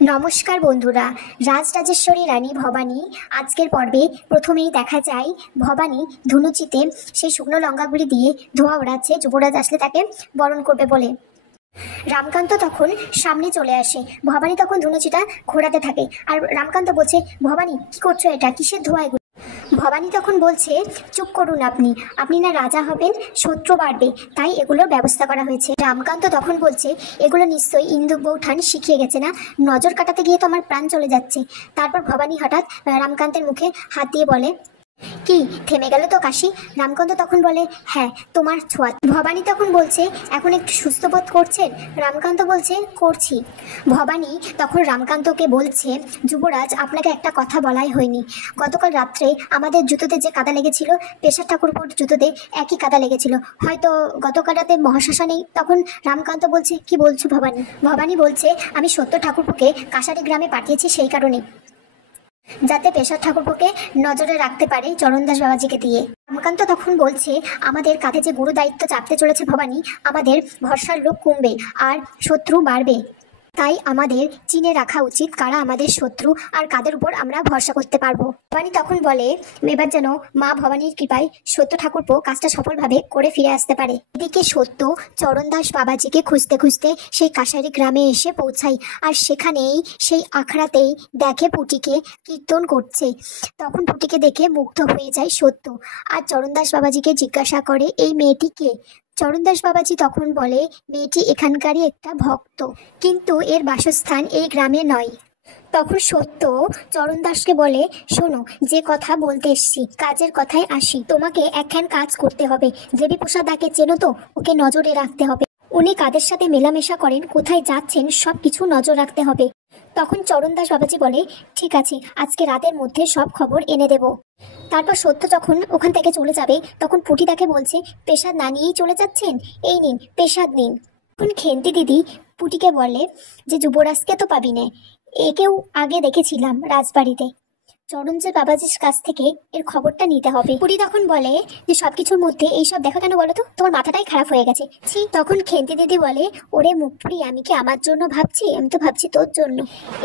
নমস্কার বন্ধুরা, রাজরাজেশ্বরী রানী ভবানী আজকের পর্বে প্রথমেই দেখা যায় ভবানী ধুনুচিতে সেই শুকনো লঙ্কাগুলি দিয়ে ধোঁয়া ওড়াচ্ছে যুবরাজ আসলে তাকে বরণ করবে বলে। রামকান্ত তখন সামনে চলে আসে, ভবানী তখন ধুনুচিটা ঘোরাতে থাকে আর রামকান্ত বলছে, ভবানী কি করছো, এটা কিসের ধোঁয়া এগুলো? ভবানী তখন বলছে, চুপ করুন, আপনি না রাজা হবেন, শত্রু বাড়বে, তাই এগুলোর ব্যবস্থা করা হয়েছে। রামকান্ত তখন বলছে, এগুলো নিশ্চয়ই ইন্দু বৌঠান শিখিয়ে গেছে না, নজর কাটাতে গিয়ে তো আমার প্রাণ চলে যাচ্ছে। তারপর ভবানী হঠাৎ রামকান্তের মুখে হাত দিয়ে বলে, কি থেমে গেল তো কাশি? রামকান্ত তখন বলে, হ্যাঁ তোমার ছোঁয়া। ভবানী তখন বলছে, এখন একটু সুস্থ বোধ করছেন? রামকান্ত বলছে, করছি। ভবানী তখন রামকান্তকে বলছে, যুবরাজ আপনাকে একটা কথা বলাই হয়নি, গতকাল রাত্রে আমাদের জুতোতে যে কাদা লেগেছিল, পেশার ঠাকুরপুর জুতোতে একই কাদা লেগেছিল, হয়তো গতকাল রাতে মহাশ্মশানে নেই। তখন রামকান্ত বলছে, কি বলছো ভবানী? ভবানী বলছে, আমি সত্য ঠাকুরপুকে কাশারি গ্রামে পাঠিয়েছি সেই কারণে, যাতে পেশার ঠাকুরপোকে নজরে রাখতে পারে চরণদাস বাবাজিকে দিয়ে। রামকান্ত তখন বলছে, আমাদের কাঁধে যে গুরু দায়িত্ব চাপতে চলেছে ভবানী, আমাদের ভরসার লোক কমবে আর শত্রু বাড়বে, তাই আমাদের চিনে রাখা উচিত কারা আমাদের শত্রু আর কাদের উপর আমরা ভরসা করতে পারবো। ভবানী তখন বলে, এবার যেন মা ভবানীর কৃপায় সত্য ঠাকুরপো কাজটা সফলভাবে করে ফিরে আসতে পারে। এদিকে সত্য চরণদাস বাবাজিকে খুঁজতে খুঁজতে সেই কাশারি গ্রামে এসে পৌঁছায় আর সেখানেই সেই আখড়াতেই দেখে পুটিকে কীর্তন করছে। তখন পুটিকে দেখে মুগ্ধ হয়ে যায় সত্য আর চরণদাস বাবাজিকে জিজ্ঞাসা করে, এই মেয়েটি কে? চরণদাস বাবাজি তখন বলে, মেয়েটি এখানকারই একটা ভক্ত, কিন্তু এর বাসস্থান এই গ্রামে নয়। তখন সত্য চরণদাসকে বলে, শোনো, যে কথা বলতে এসছি কাজের কথায় আসি, তোমাকে একখান কাজ করতে হবে। দেবীপ্রসাদ দাকে চেনো তো? ওকে নজরে রাখতে হবে, উনি কাদের সাথে মেলামেশা করেন, কোথায় যাচ্ছেন, সব কিছু নজর রাখতে হবে। তখন চরণদাস বাবাজি বলে, ঠিক আছে, আজকে রাতের মধ্যে সব খবর এনে দেব। তারপর সত্য যখন ওখান থেকে চলে যাবে তখন পুটি তাকে বলছে, পেশাদ না নিয়েই চলে যাচ্ছেন, এই নিন পেশাদ নিন। তখন খেন্তি দিদি পুটিকে বলে যে, যুবরাজকে তো পাবি না, একেও আগে দেখেছিলাম রাজবাড়িতে, চরণদাস বাবাজির কাছ থেকে এর খবরটা নিতে হবে। পুরি তখন বলে যে, সবকিছুর মধ্যে এইসব দেখা কেন বলো তো, তোমার মাথাটাই খারাপ হয়ে গেছে। তখন খেন্তি দিদি বলে, ওরে মুখপুরি, আমি কি আমার জন্য ভাবছি? আমি তো ভাবছি তোর জন্য।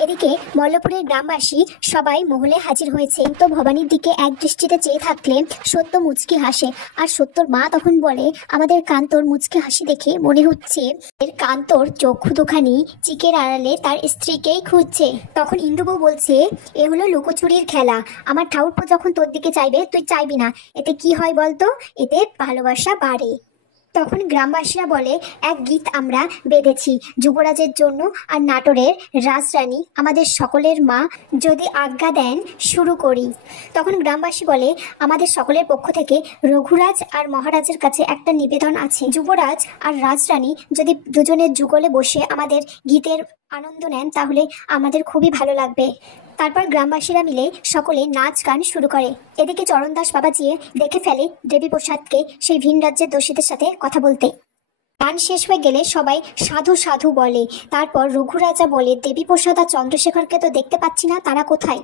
এদিকে মল্লপুরের গ্রামবাসী সবাই মহলে হাজির হয়েছে, তো ভবানীর দিকে এক দৃষ্টিতে চেয়ে থাকলে সত্য মুচকি হাসে আর সত্যর মা তখন বলে, আমাদের কান্তর মুচকি হাসি দেখে মনে হচ্ছে এর কান্তর চক্ষু দুখানি চিকের আড়ালে তার স্ত্রীকেই খুঁজছে। তখন ইন্দুবউ বলছে, এ হলো লুকোচুরির খেলা, আমার ঠাকুরপো যখন তোর দিকে চাইবে তুই চাইবি না, এতে কি হয় বলতো? এতে ভালোবাসা বাড়ে। তখন গ্রামবাসীরা বলে, এক গীত আমরা বেঁধেছি যুবরাজের জন্য আর নাটোরের রাজরানী আমাদের সকলের মা, যদি আজ্ঞা দেন শুরু করি। তখন গ্রামবাসী বলে, আমাদের সকলের পক্ষ থেকে রঘুরাজ আর মহারাজের কাছে একটা নিবেদন আছে, যুবরাজ আর রাজরানী যদি দুজনের যুগলে বসে আমাদের গীতের আনন্দ নেন তাহলে আমাদের খুবই ভালো লাগবে। তারপর গ্রামবাসীরা মিলে সকলে নাচ গান শুরু করে। এদিকে চরণদাস বাবাজি দেখে ফেলে দেবীপ্রসাদকে সেই ভিন রাজ্যের দোষীদের সাথে কথা বলতে। গান শেষ হয়ে গেলে সবাই সাধু সাধু বলে। তারপর রঘুরাজা বলে, দেবীপ্রসাদ আর চন্দ্রশেখরকে তো দেখতে পাচ্ছি না, তারা কোথায়?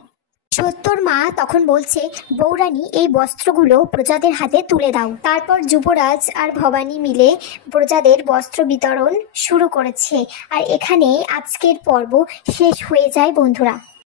সত্যর মা তখন বলছে, বৌরানী, এই বস্ত্রগুলো প্রজাদের হাতে তুলে দাও। তারপর যুবরাজ আর ভবানী মিলে প্রজাদের বস্ত্র বিতরণ শুরু করেছে আর এখানে আজকের পর্ব শেষ হয়ে যায় বন্ধুরা।